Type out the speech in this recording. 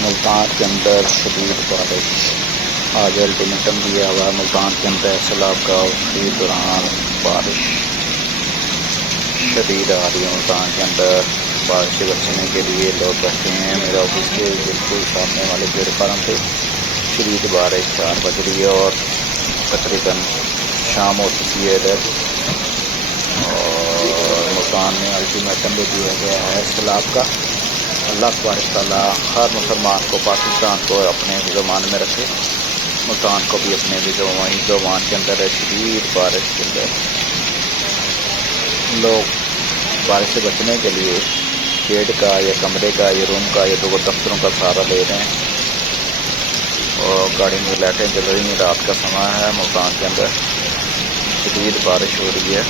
मुल्तान के अंदर शदीद बारिश। आज अल्टीमेटम दिया हुआ मुल्तान के अंदर सैलाब का। उसी दौरान बारिश शदीद आ रही है मुल्तान के अंदर। बारिश से बचने के लिए लोग बैठे हैं। मेरा ऑफिस के बिल्कुल सामने वाले प्लेटफार्म पे शदीद बारिश 4 बज रही है और तकरीबन शाम हो चुकी है इधर। और मुल्तान में अल्टीमेटम भी दिया गया है सैलाब का। अल्लाह तबारक तआला हर मुसलमान को, पाकिस्तान को अपने ज़मान में रखे, मुल्तान को भी अपने ज़मान के अंदर शदीद बारिश के अंदर। लोग बारिश से बचने के लिए शेड का या कमरे का या रूम का या दो दफ्तरों का सहारा ले रहे हैं। और गाड़ी में लाइटें जल रही हैं। रात का समय है, मुल्तान के अंदर शदीद बारिश हो रही है।